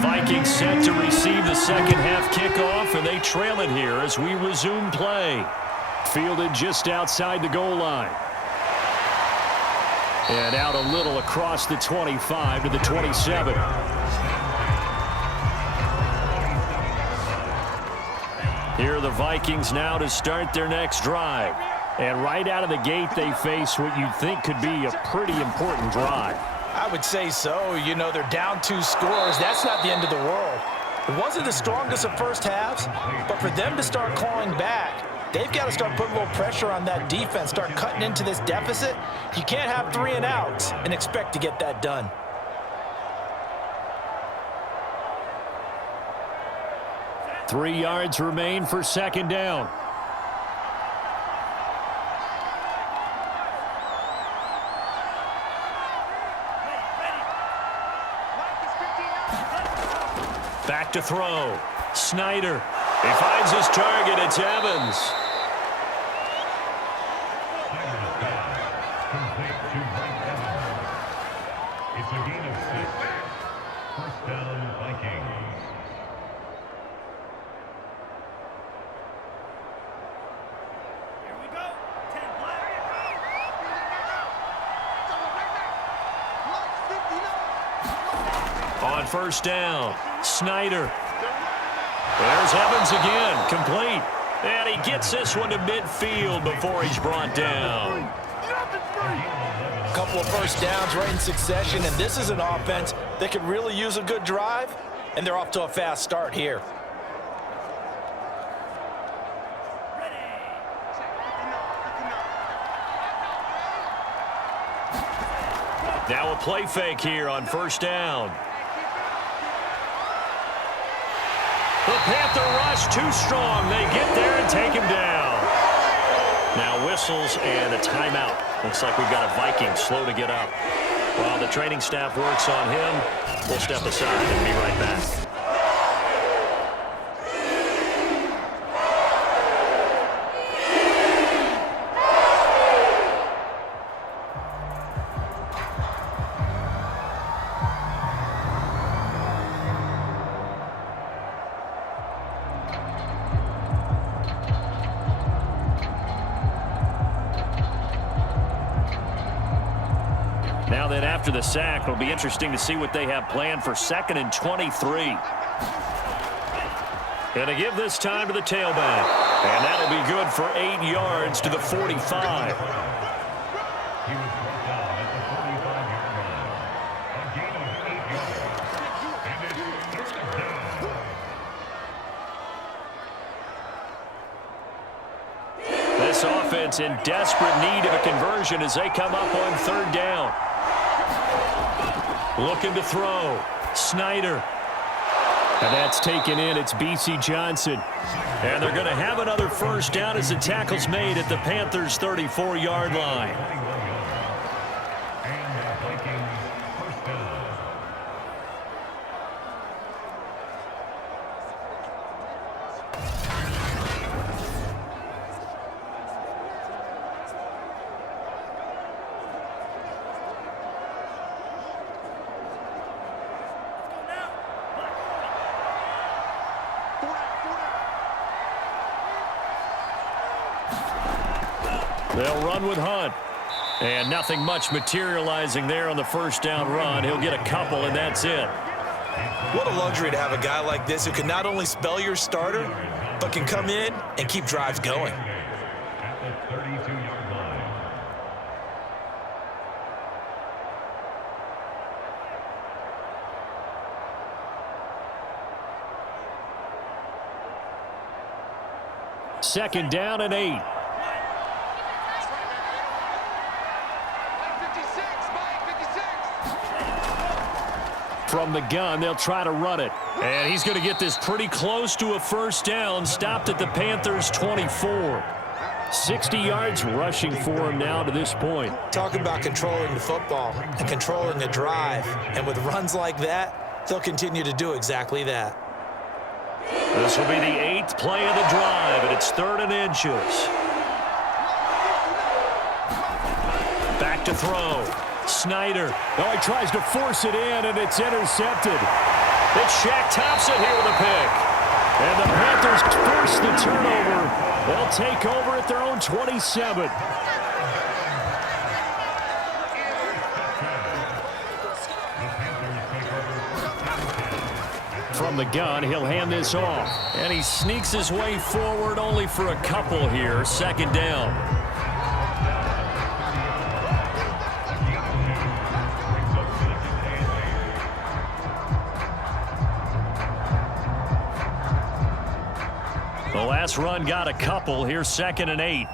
Vikings set to receive the second half kickoff, and they trail it here as we resume play. Fielded just outside the goal line. And out a little across the 25 to the 27. Here are the Vikings now to start their next drive. And right out of the gate, they face what you'd think could be a pretty important drive. I would say so. You know, they're down 2 scores. That's not the end of the world. It wasn't the strongest of first halves, but for them to start clawing back, they've got to start putting a little pressure on that defense, start cutting into this deficit. You can't have 3 and outs and expect to get that done. Three yards remain for second down. Back to throw. Snyder. He finds his target. It's Evans. It's a gain of 6. First down, Vikings. Here we go. 10 black. On first down, Snyder. There's Evans again, complete. And he gets this one to midfield before he's brought down. A couple of first downs right in succession, and this is an offense that could really use a good drive, and they're off to a fast start here. Now a play fake here on first down. The Panther rush too strong. They get there and take him down. Now whistles and a timeout. Looks like we've got a Viking slow to get up. While the training staff works on him, we'll step aside and be right back. Now then, after the sack, it'll be interesting to see what they have planned for 2nd and 23. Going to give this time to the tailback. And that'll be good for 8 yards to the 45. He was brought down at the 45-yard line. A gain of 8 yards. And it's third down. This offense in desperate need of a conversion as they come up on third down. Looking to throw. Snyder. And that's taken in. It's B.C. Johnson. And they're going to have another first down as the tackle's made at the Panthers' 34-yard line. And the Vikings first down. They'll run with Hunt. And nothing much materializing there on the first down run. He'll get a couple, and that's it. What a luxury to have a guy like this who can not only spell your starter, but can come in and keep drives going. At the 32-yard line. Second down and 8. From the gun, they'll try to run it. And he's going to get this pretty close to a first down. Stopped at the Panthers' 24. 60 yards rushing for him now to this point. Talking about controlling the football and controlling the drive. And with runs like that, they'll continue to do exactly that. This will be the 8th play of the drive, and it's 3rd and inches. Back to throw. Snyder. Oh, he tries to force it in, and it's intercepted. It's Shaq Thompson here with a pick. And the Panthers force the turnover. They'll take over at their own 27. From the gun, he'll hand this off. And he sneaks his way forward only for a couple here. Second down. The last run got a couple. Here's 2nd and 8.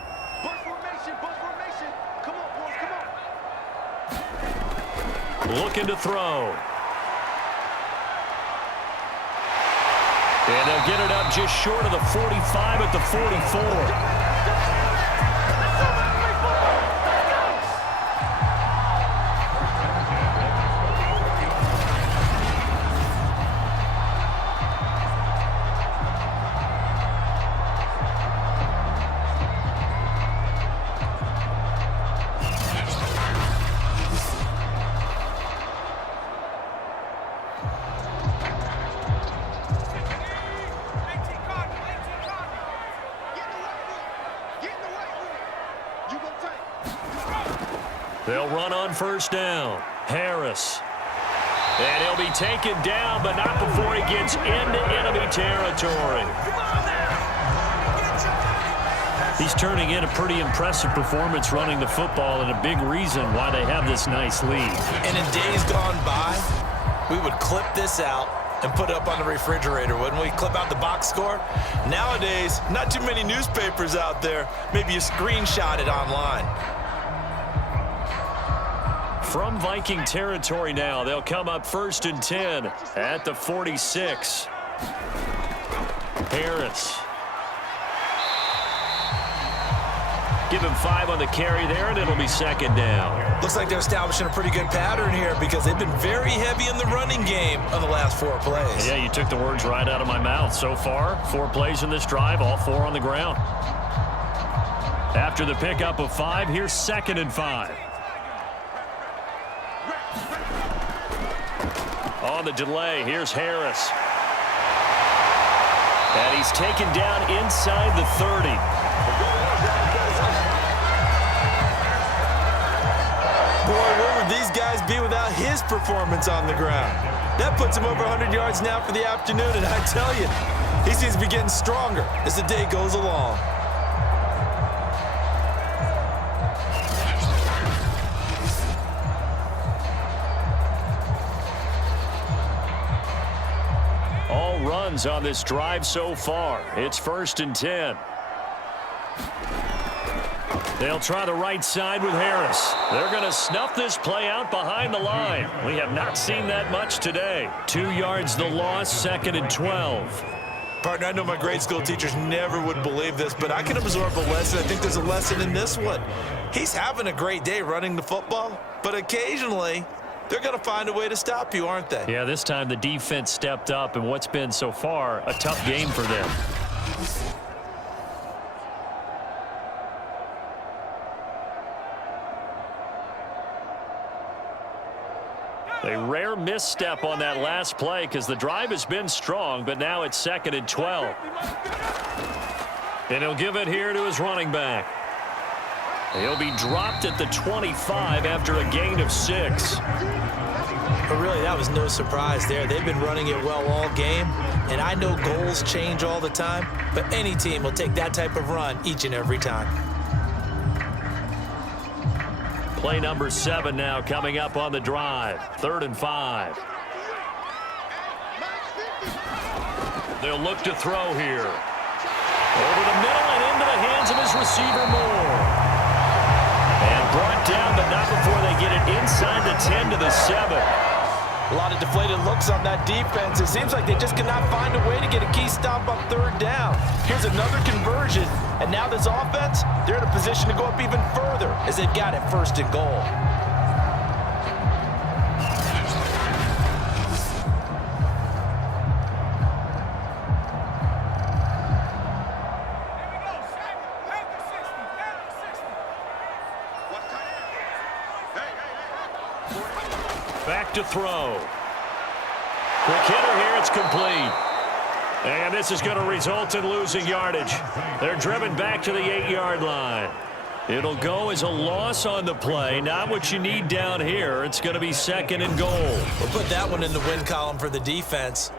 Looking to throw. And they'll get it up just short of the 45 at the 44. They'll run on first down. Harris. And he'll be taken down, but not before he gets into enemy territory. He's turning in a pretty impressive performance running the football, and a big reason why they have this nice lead. And in days gone by, we would clip this out and put it up on the refrigerator, wouldn't we? Clip out the box score. Nowadays, not too many newspapers out there. Maybe you screenshot it online. From Viking territory now, they'll come up 1st and 10 at the 46. Harris. Give him 5 on the carry there, and it'll be 2nd down. Looks like they're establishing a pretty good pattern here because they've been very heavy in the running game on the last 4 plays. Yeah, you took the words right out of my mouth. So far, 4 plays in this drive, all 4 on the ground. After the pickup of 5, here's 2nd and 5. On the delay, here's Harris. And he's taken down inside the 30. Boy, where would these guys be without his performance on the ground? That puts him over 100 yards now for the afternoon, and I tell you, he seems to be getting stronger as the day goes along. Runs on this drive so far. It's 1st and 10. They'll try the right side with Harris. They're going to snuff this play out behind the line. We have not seen that much today. 2 yards the loss, 2nd and 12. Partner, I know my grade school teachers never would believe this, but I can absorb a lesson. I think there's a lesson in this one. He's having a great day running the football, but occasionally they're going to find a way to stop you, aren't they? Yeah, this time the defense stepped up in what's been so far a tough game for them. A rare misstep on that last play because the drive has been strong, but now it's 2nd and 12. And he'll give it here to his running back. He'll be dropped at the 25 after a gain of 6. But really, that was no surprise there. They've been running it well all game, and I know goals change all the time, but any team will take that type of run each and every time. Play number 7 now coming up on the drive. 3rd and 5. They'll look to throw here. Over the middle and into the hands of his receiver Moore. And brought down, but not before they get it inside the 10 to the 7. A lot of deflated looks on that defense. It seems like they just cannot find a way to get a key stop on 3rd down. Here's another conversion, and now this offense, they're in a position to go up even further as they've got it 1st and goal. Back to throw. Quick hitter here. It's complete. And this is going to result in losing yardage. They're driven back to the 8-yard line. It'll go as a loss on the play. Not what you need down here. It's going to be 2nd and goal. We'll put that one in the win column for the defense.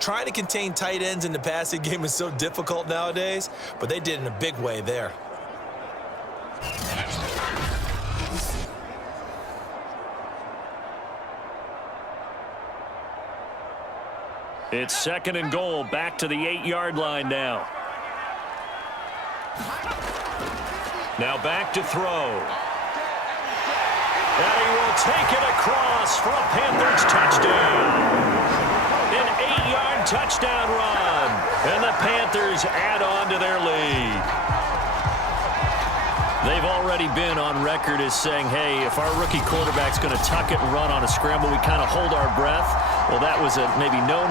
Trying to contain tight ends in the passing game is so difficult nowadays, but they did in a big way there. It's 2nd and goal, back to the 8-yard line now. Now back to throw. And he will take it across for a Panthers touchdown. An 8-yard touchdown run. And the Panthers add on to their lead. They've already been on record as saying, hey, if our rookie quarterback's going to tuck it and run on a scramble, we kind of hold our breath. Well, that was a maybe no,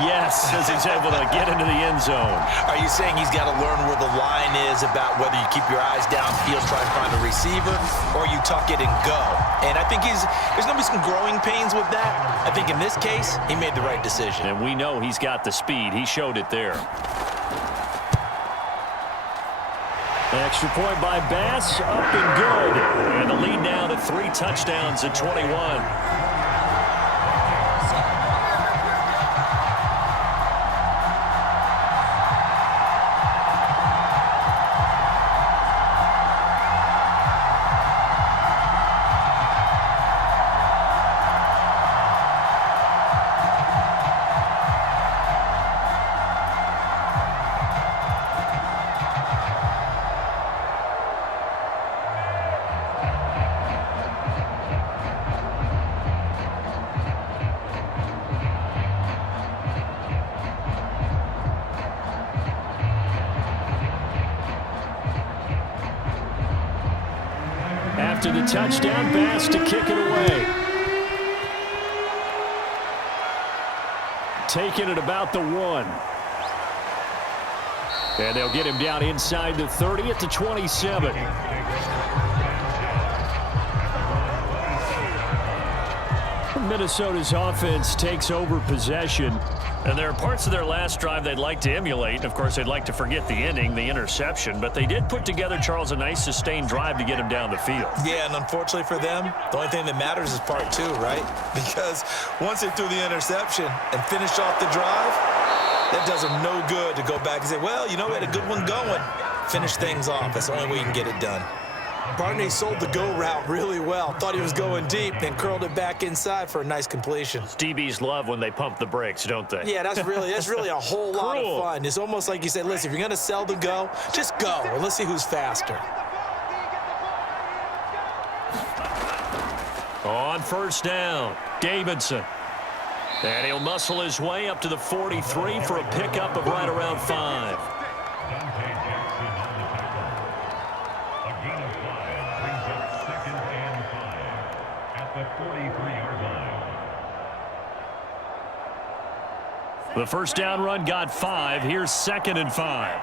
yes, as he's able to get into the end zone. Are you saying he's got to learn where the line is about whether you keep your eyes downfield, try and find a receiver, or you tuck it and go? And I think there's going to be some growing pains with that. I think in this case, he made the right decision. And we know he's got the speed. He showed it there. Extra point by Bass, up and good. And the lead now to 3 touchdowns at 21. After the touchdown, Bass to kick it away. Taking it about the 1. And they'll get him down inside the 30 at the 27. Minnesota's offense takes over possession. And there are parts of their last drive they'd like to emulate. And, of course, they'd like to forget the ending, the interception. But they did put together, Charles, a nice sustained drive to get him down the field. Yeah, and unfortunately for them, the only thing that matters is part 2, right? Because once they threw the interception and finished off the drive, that does them no good to go back and say, well, you know, we had a good one going. Finish things off. That's the only way you can get it done. Barney sold the go route really well. Thought he was going deep, then curled it back inside for a nice completion. DBs love when they pump the brakes, don't they? Yeah, that's really a whole lot of fun. It's almost like you say, listen, if you're going to sell the go, just go. And let's see who's faster. On first down, Davidson. And he'll muscle his way up to the 43 for a pickup of right around 5. The first down run got 5. Here's 2nd and 5.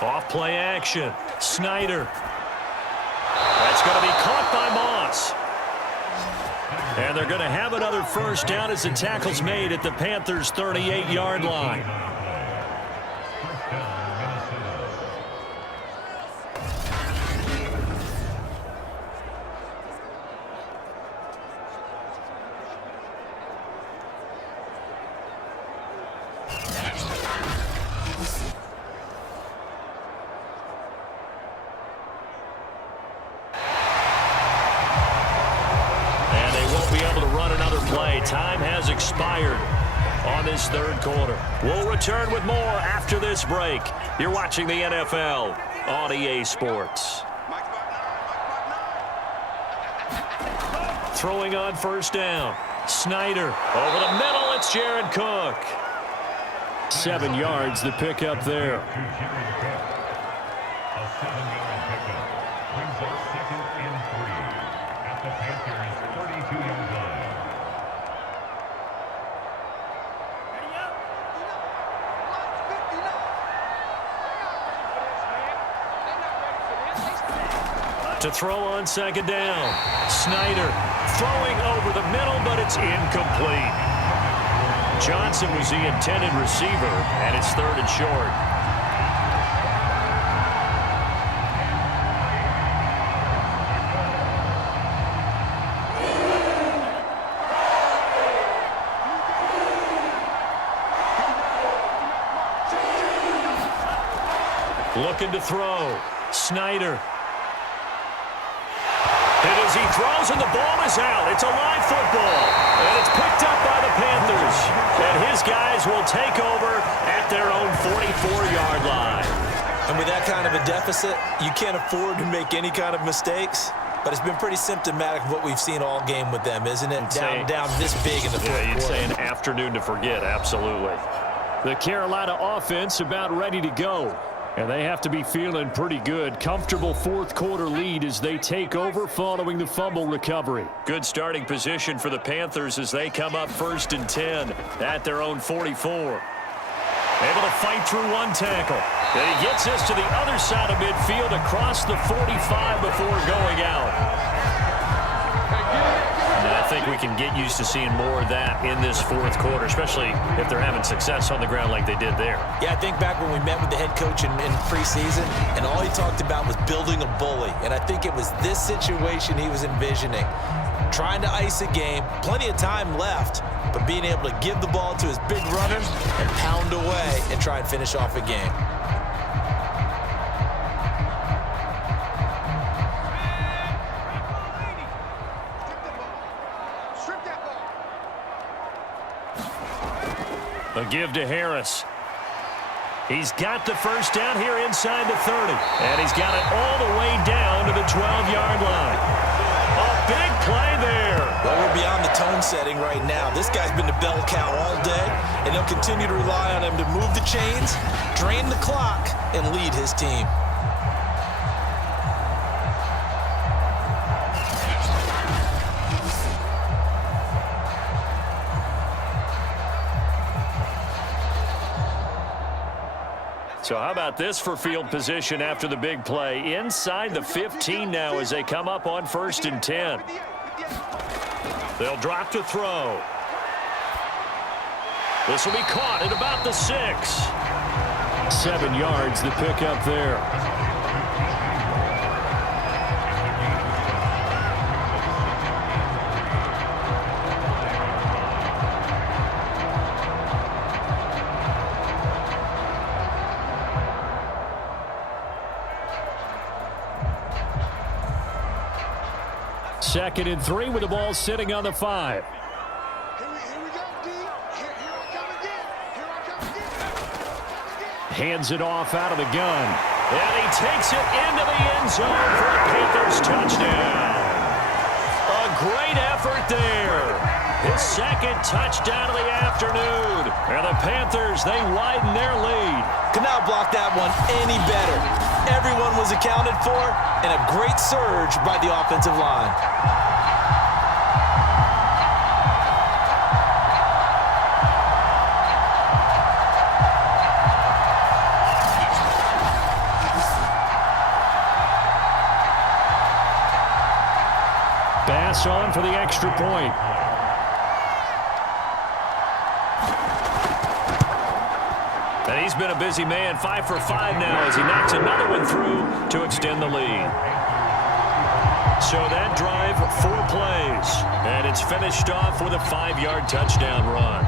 Off play action. Snyder. That's going to be caught by Moss. And they're going to have another first down as the tackle's made at the Panthers' 38-yard line. Time has expired on this third quarter. We'll return with more after this break. You're watching the NFL on EA Sports. Throwing on first down. Snyder over the middle. It's Jared Cook. 7 yards, the pickup there. A 7-yard pickup brings up 2nd and 3 at the Panthers' 32-yard line. To throw on second down. Snyder throwing over the middle, but it's incomplete. Johnson was the intended receiver, and it's 3rd and short. Looking to throw. Snyder. And as he throws and the ball is out, it's a live football. And it's picked up by the Panthers. And his guys will take over at their own 44-yard line. And with that kind of a deficit, you can't afford to make any kind of mistakes. But it's been pretty symptomatic of what we've seen all game with them, isn't it? Down this big in the fourth quarter. You'd say an afternoon to forget, absolutely. The Carolina offense about ready to go. And they have to be feeling pretty good. Comfortable fourth quarter lead as they take over following the fumble recovery. Good starting position for the Panthers as they come up 1st and 10 at their own 44. Able to fight through one tackle. Then he gets us to the other side of midfield across the 45 before going out. And I think we can get used to seeing more of that in this fourth quarter, especially if they're having success on the ground like they did there. Yeah, I think back when we met with the head coach in preseason, and all he talked about was building a bully. And I think it was this situation he was envisioning. Trying to ice a game, plenty of time left, but being able to give the ball to his big runners and pound away and try and finish off a game. A give to Harris. He's got the first down here inside the 30. And he's got it all the way down to the 12-yard line. A big play there. Well, we're beyond the tone setting right now. This guy's been the bell cow all day, and they'll continue to rely on him to move the chains, drain the clock, and lead his team. So how about this for field position after the big play? Inside the 15 now as they come up on 1st and 10. They'll drop to throw. This will be caught at about the 6. 7 yards the pick up there. Second and 3 with the ball sitting on the 5. Here we go, D. Here I come again. Hands it off out of the gun. And he takes it into the end zone for a Panthers touchdown. A great effort there. His second touchdown of the afternoon. And the Panthers, they widen their lead. Could not block that one any better. Everyone was accounted for, and a great surge by the offensive line. Bass on for the extra point. And he's been a busy man, 5 for 5 now as he knocks another one through to extend the lead. So that drive, 4 plays, and it's finished off with a 5-yard touchdown run.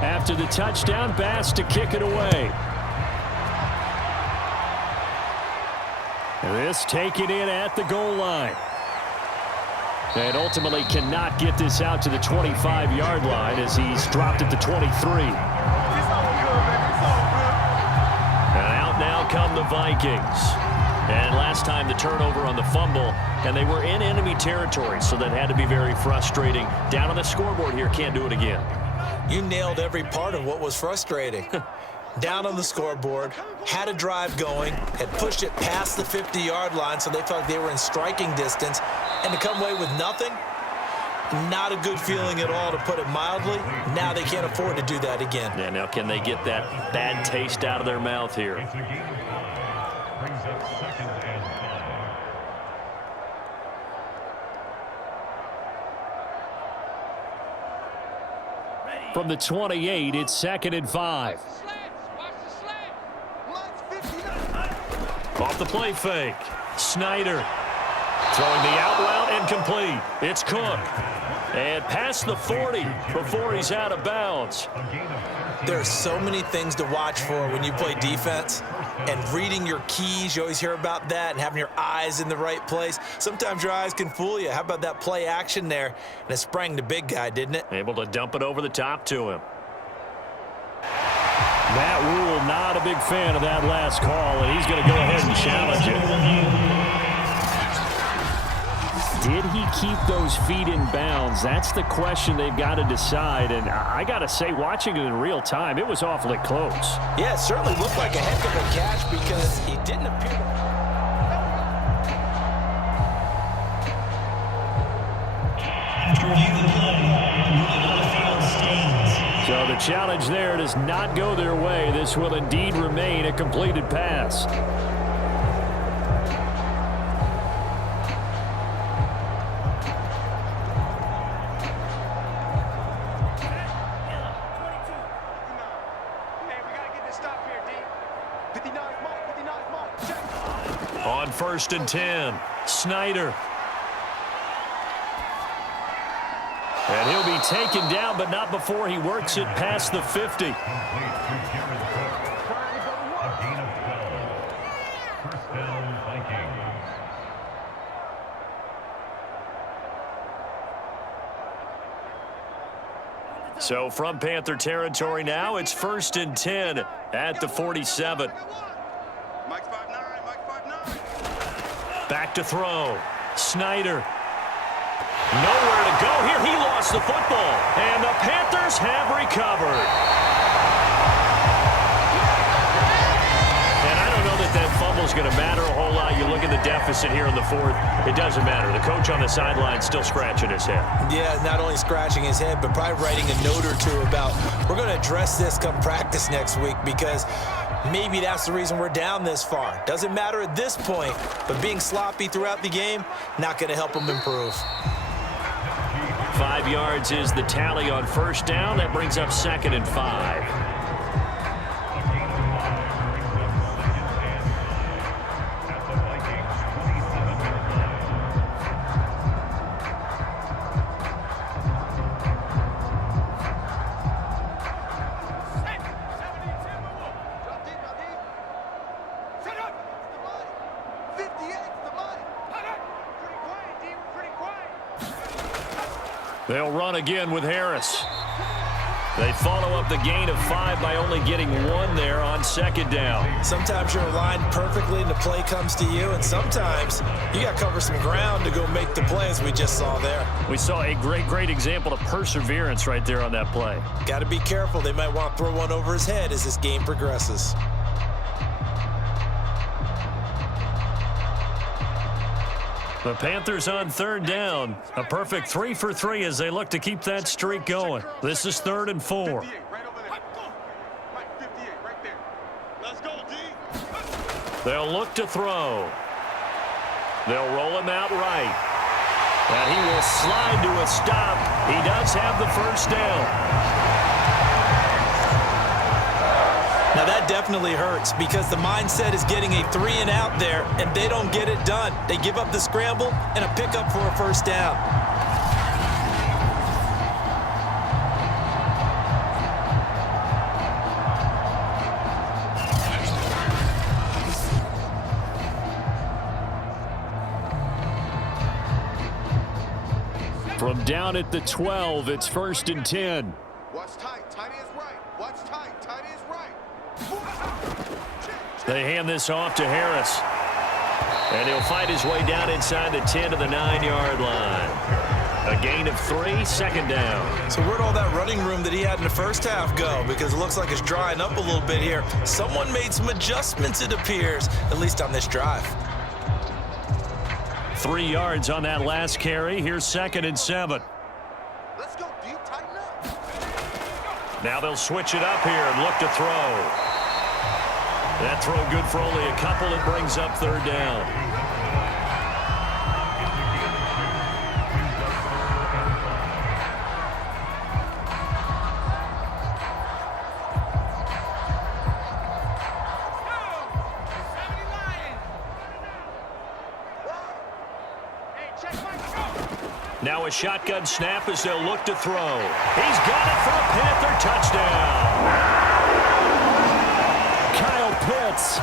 After the touchdown, Bass to kick it away. This taken in at the goal line. And ultimately cannot get this out to the 25-yard line as he's dropped at the 23. And out now come the Vikings. And last time the turnover on the fumble, and they were in enemy territory, so that had to be very frustrating. Down on the scoreboard here, can't do it again. You nailed every part of what was frustrating. Down on the scoreboard, had a drive going, had pushed it past the 50-yard line so they felt like they were in striking distance, and to come away with nothing, not a good feeling at all, to put it mildly. Now they can't afford to do that again. Yeah, now can they get that bad taste out of their mouth here? It's a gain of 5. Brings up 2nd and 5. From the 28, it's 2nd and 5. Off the play fake. Snyder throwing the out route and complete. It's Cook. And past the 40 before he's out of bounds. There are so many things to watch for when you play defense. And reading your keys, you always hear about that, and having your eyes in the right place. Sometimes your eyes can fool you. How about that play action there? And it sprang the big guy, didn't it? Able to dump it over the top to him. Matt Rule not a big fan of that last call, and he's going to go ahead and challenge it. Did he keep those feet in bounds? That's the question they've got to decide. And I got to say, watching it in real time, it was awfully close. Yeah, it certainly looked like a heck of a catch because he didn't appear So the challenge there does not go their way. This will indeed remain a completed pass. On 1st and 10, Snyder. And he'll be taken down, but not before he works it past the 50. A gain of 12. First down, Vikings. So from Panther territory now, it's 1st and 10 at the 47. Back to throw. Snyder. Nowhere to go here. He lost the football. And the Panthers have recovered. And I don't know that fumble's going to matter a whole lot. You look at the deficit here in the 4th. It doesn't matter. The coach on the sideline still scratching his head. Yeah, not only scratching his head, but probably writing a note or two about, we're going to address this come practice next week, because maybe that's the reason we're down this far. Doesn't matter at this point, but being sloppy throughout the game, not going to help them improve. 5 yards is the tally on 1st down. That brings up 2nd and 5. They'll run again with Harris. They follow up the gain of 5 by only getting 1 there on 2nd down. Sometimes you're aligned perfectly and the play comes to you, and sometimes you got to cover some ground to go make the play, as we just saw there. We saw a great example of perseverance right there on that play. Got to be careful. They might want to throw one over his head as this game progresses. The Panthers on 3rd down. A perfect 3 for 3 as they look to keep that streak going. This is 3rd and 4. They'll look to throw. They'll roll him out right. And he will slide to a stop. He does have the 1st down. Now that definitely hurts, because the mindset is getting a 3 and out there, and they don't get it done. They give up the scramble and a pickup for a 1st down. From down at the 12, it's 1st and 10. Watch tight. Tight is right. Watch tight. Tight is right. They hand this off to Harris. And he'll fight his way down inside the 10 to the 9-yard line. A gain of 3, second down. So where'd all that running room that he had in the first half go? Because it looks like it's drying up a little bit here. Someone made some adjustments, it appears, at least on this drive. 3 yards on that last carry. Here's 2nd and 7. Let's go, D. Tighten up. Now they'll switch it up here and look to throw. That throw good for only a couple. It brings up 3rd down. Now a shotgun snap as they'll look to throw. He's got it for a Panther touchdown. Kyle Pitts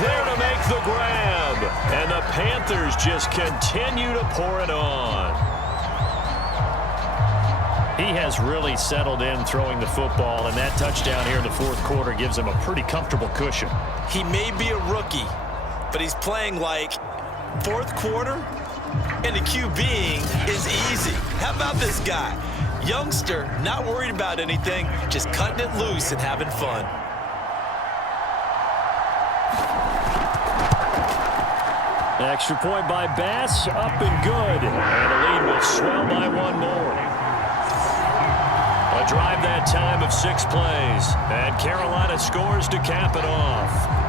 there to make the grab. And the Panthers just continue to pour it on. He has really settled in throwing the football, and that touchdown here in the 4th quarter gives him a pretty comfortable cushion. He may be a rookie, but he's playing like 4th quarter. And the QBing is easy. How about this guy? Youngster, not worried about anything, just cutting it loose and having fun. Extra point by Bass, up and good. And the lead will swell by 1 more. A drive that time of 6 plays. And Carolina scores to cap it off.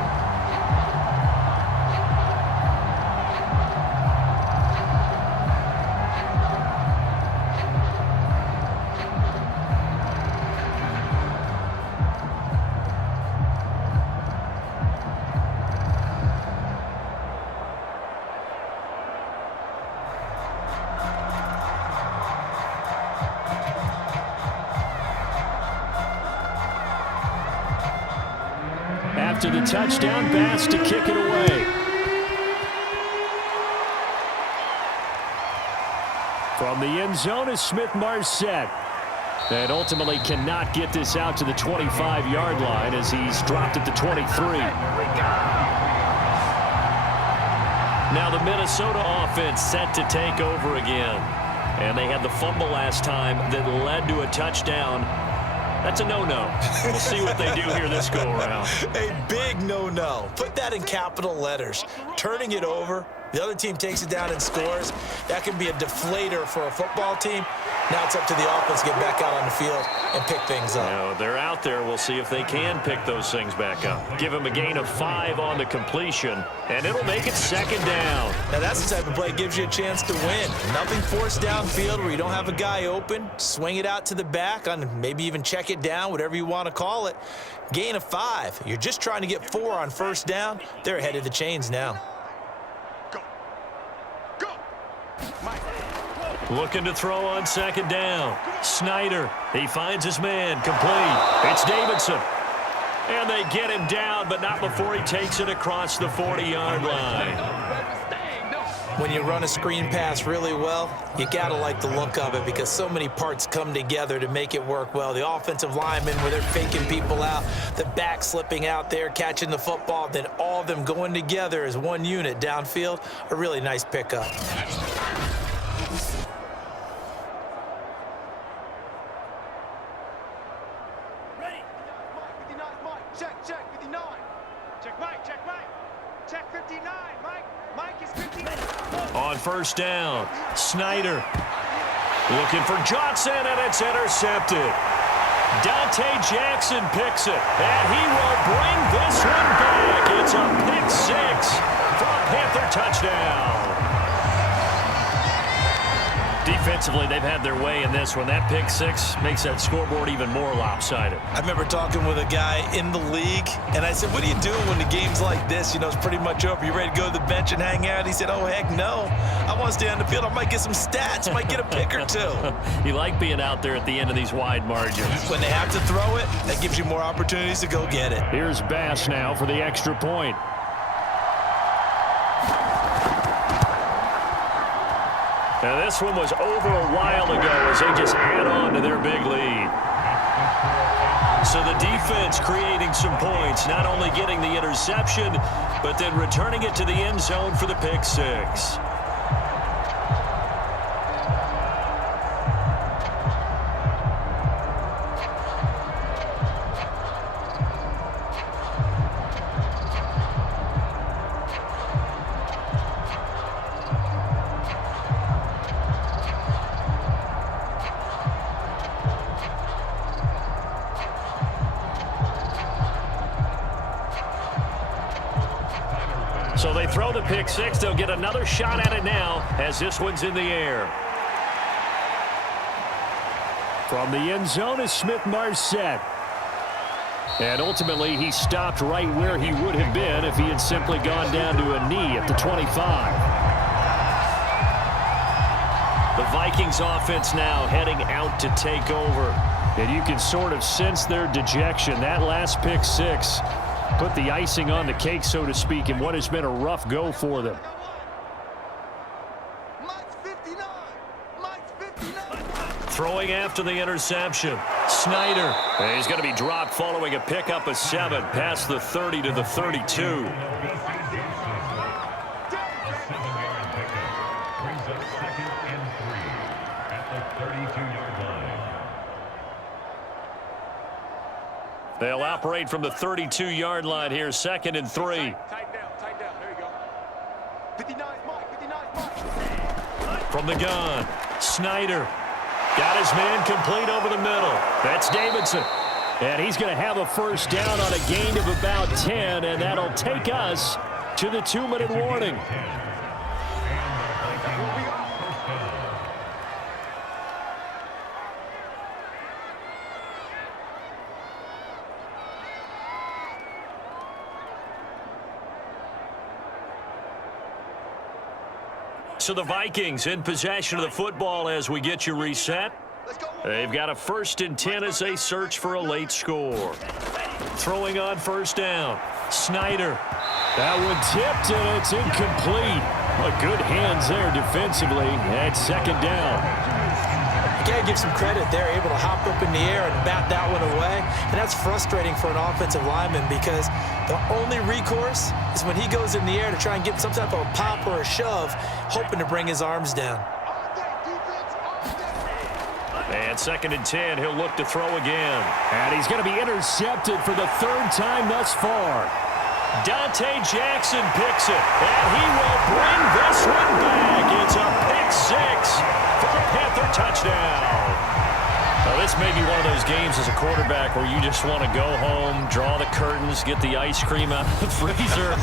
After the touchdown, Bass to kick it away. From the end zone is Smith-Marset. And ultimately cannot get this out to the 25-yard line as he's dropped at the 23. Now the Minnesota offense set to take over again. And they had the fumble last time that led to a touchdown. That's a no-no. We'll see what they do here this go-around. A big no-no. Put that in capital letters. Turning it over, the other team takes it down and scores. That can be a deflator for a football team. Now it's up to the offense to get back out on the field and pick things up. Now, they're out there. We'll see if they can pick those things back up. Give them a gain of 5 on the completion, and it'll make it 2nd down. Now that's the type of play that gives you a chance to win. Nothing forced downfield where you don't have a guy open. Swing it out to the back, on maybe even check it down, whatever you want to call it. Gain of 5. You're just trying to get 4 on 1st down. They're ahead of the chains now. Go. Go. Mike. Looking to throw on 2nd down. Snyder, he finds his man, complete. It's Davidson. And they get him down, but not before he takes it across the 40-yard line. When you run a screen pass really well, you got to like the look of it because so many parts come together to make it work well. The offensive linemen, where they're faking people out, the back slipping out there, catching the football, then all of them going together as one unit downfield, a really nice pickup. On 1st down, Snyder looking for Johnson, and it's intercepted. Dante Jackson picks it, and he will bring this one back. It's a pick 6 for a Panther touchdown. Defensively, they've had their way in this one. That pick 6 makes that scoreboard even more lopsided. I remember talking with a guy in the league, and I said, what are you doing when the game's like this? You know, it's pretty much over. You ready to go to the bench and hang out? He said, oh, heck no. I want to stay on the field. I might get some stats. I might get a pick or 2. You like being out there at the end of these wide margins. When they have to throw it, that gives you more opportunities to go get it. Here's Bass now for the extra point. Now this one was over a while ago as they just add on to their big lead. So the defense creating some points, not only getting the interception, but then returning it to the end zone for the pick six. So they throw the pick six. They'll get another shot at it now as this one's in the air. From the end zone is Smith-Marset. And ultimately, he stopped right where he would have been if he had simply gone down to a knee at the 25. The Vikings offense now heading out to take over. And you can sort of sense their dejection. That last pick six put the icing on the cake, so to speak, in what has been a rough go for them. Throwing after the interception. Snyder. And he's going to be dropped following a pickup of 7 past the 30 to the 32. A 7-yard pickup brings up 2nd and 3 at the 32-yard line. They'll operate from the 32-yard line here, 2nd and 3. Tight down. There you go. 59, Mike. From the gun, Snyder. Got his man complete over the middle. That's Davidson. And he's going to have a first down on a gain of about 10, and that'll take us to the 2-minute warning. So the Vikings in possession of the football as we get you reset. They've got a 1st and 10 as they search for a late score. Throwing on first down. Snyder. That one tipped, and it's incomplete. Well, good hands there defensively at 2nd down. You got to give some credit. They're able to hop up in the air and bat that one away. And that's frustrating for an offensive lineman because the only recourse is when he goes in the air to try and get some type of a pop or a shove, hoping to bring his arms down. And 2nd and 10, he'll look to throw again. And he's going to be intercepted for the 3rd time thus far. Dante Jackson picks it, and he will bring this one back. It's a pick six for a Panther touchdown. Now, this may be one of those games as a quarterback where you just want to go home, draw the curtains, get the ice cream out of the freezer,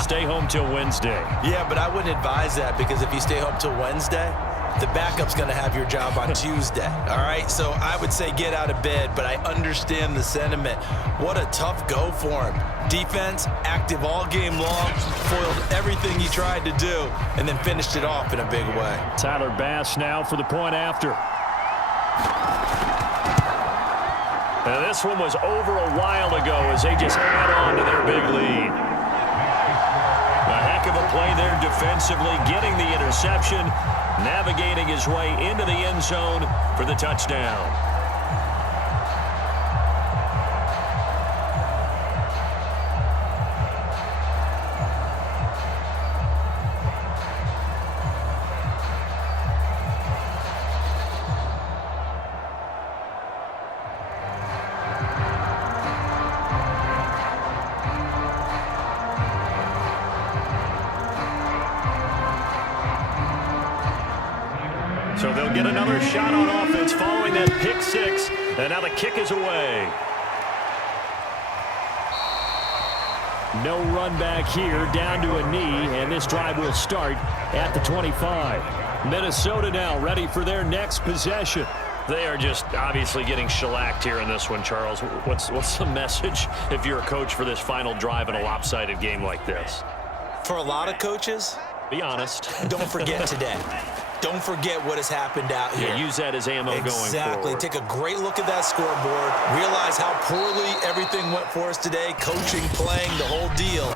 stay home till Wednesday. Yeah, but I wouldn't advise that because if you stay home till Wednesday, the backup's going to have your job on Tuesday, all right? So I would say get out of bed, but I understand the sentiment. What a tough go for him. Defense, active all game long, foiled everything he tried to do, and then finished it off in a big way. Tyler Bass now for the point after. Now this one was over a while ago as they just add on to their big lead. A heck of a play there defensively, getting the interception, navigating his way into the end zone for the touchdown. So they'll get another shot on offense following that pick six. And now the kick is away. No run back here, down to a knee, and this drive will start at the 25. Minnesota now ready for their next possession. They are just obviously getting shellacked here in this one, Charles. What's the message if you're a coach for this final drive in a lopsided game like this? For a lot of coaches, be honest. Don't forget today. Don't forget what has happened out here. Yeah, use that as ammo going forward. Exactly. Take a great look at that scoreboard. Realize how poorly everything went for us today. Coaching, playing, the whole deal.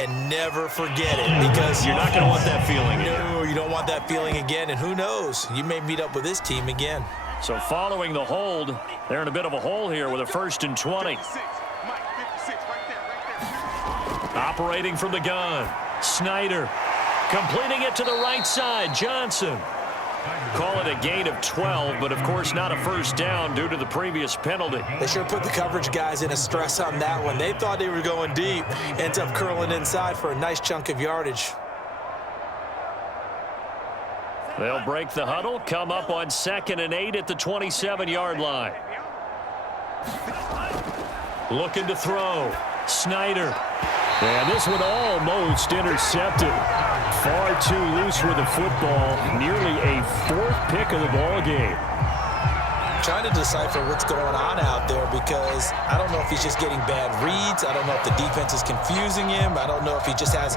And never forget it because you're not going to want that feeling again. No, you don't want that feeling again. And who knows? You may meet up with this team again. So following the hold, they're in a bit of a hole here with a 1st and 20. Operating from the gun, Snyder. Completing it to the right side, Johnson. Call it a gain of 12, but of course not a first down due to the previous penalty. They sure put the coverage guys in a stress on that one. They thought they were going deep. Ends up curling inside for a nice chunk of yardage. They'll break the huddle, come up on 2nd and 8 at the 27-yard line. Looking to throw. Snyder. And this one almost intercepted. Far too loose with the football. Nearly a 4th pick of the ball game. Trying to decipher what's going on out there because I don't know if he's just getting bad reads. I don't know if the defense is confusing him. I don't know if he just has,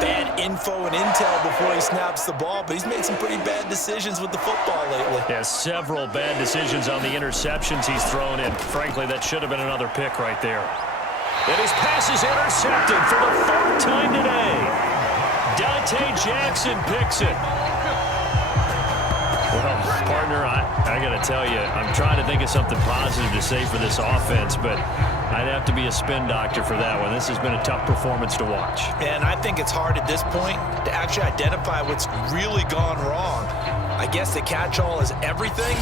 bad info and intel before he snaps the ball. But he's made some pretty bad decisions with the football lately. Yeah, several bad decisions on the interceptions he's thrown in. Frankly, that should have been another pick right there. And his pass is intercepted for the 4th time today. Dante Jackson picks it. Well, partner, I got to tell you, I'm trying to think of something positive to say for this offense, but I'd have to be a spin doctor for that one. This has been a tough performance to watch. And I think it's hard at this point to actually identify what's really gone wrong. I guess the catch-all is everything.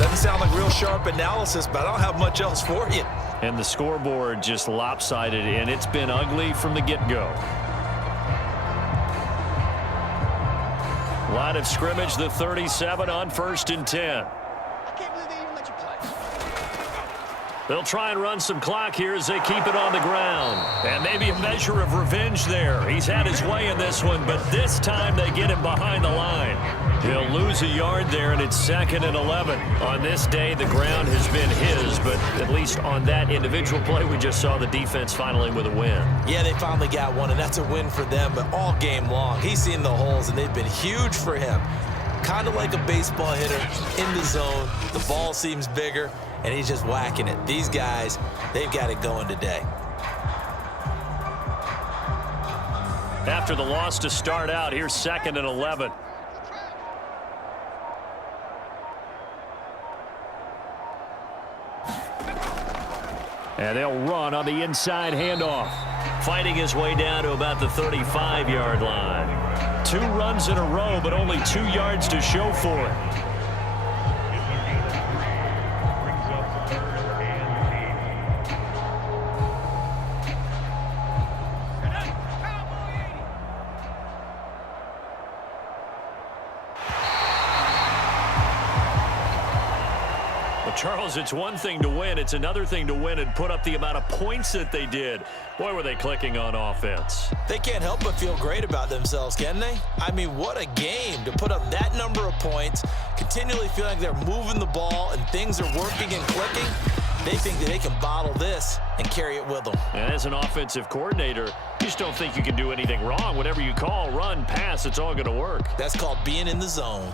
Doesn't sound like real sharp analysis, but I don't have much else for you. And the scoreboard just lopsided, and it's been ugly from the get-go. Line of scrimmage, the 37 on 1st and 10. I can't believe they even let you play. They'll try and run some clock here as they keep it on the ground. And maybe a measure of revenge there. He's had his way in this one, but this time they get him behind the line. He'll lose a yard there, and it's 2nd and 11. On this day, the ground has been his, but at least on that individual play, we just saw the defense finally with a win. Yeah, they finally got one, and that's a win for them, but all game long, he's seen the holes, and they've been huge for him. Kind of like a baseball hitter in the zone. The ball seems bigger, and he's just whacking it. These guys, they've got it going today. After the loss to start out, here's 2nd and 11. And they'll run on the inside handoff. Fighting his way down to about the 35-yard line. 2 runs in a row, but only 2 yards to show for it. Charles, it's one thing to win. It's another thing to win and put up the amount of points that they did. Boy, were they clicking on offense. They can't help but feel great about themselves, can they? I mean, what a game to put up that number of points, continually feeling like they're moving the ball and things are working and clicking. They think that they can bottle this and carry it with them. And as an offensive coordinator, you just don't think you can do anything wrong. Whatever you call, run, pass, it's all going to work. That's called being in the zone.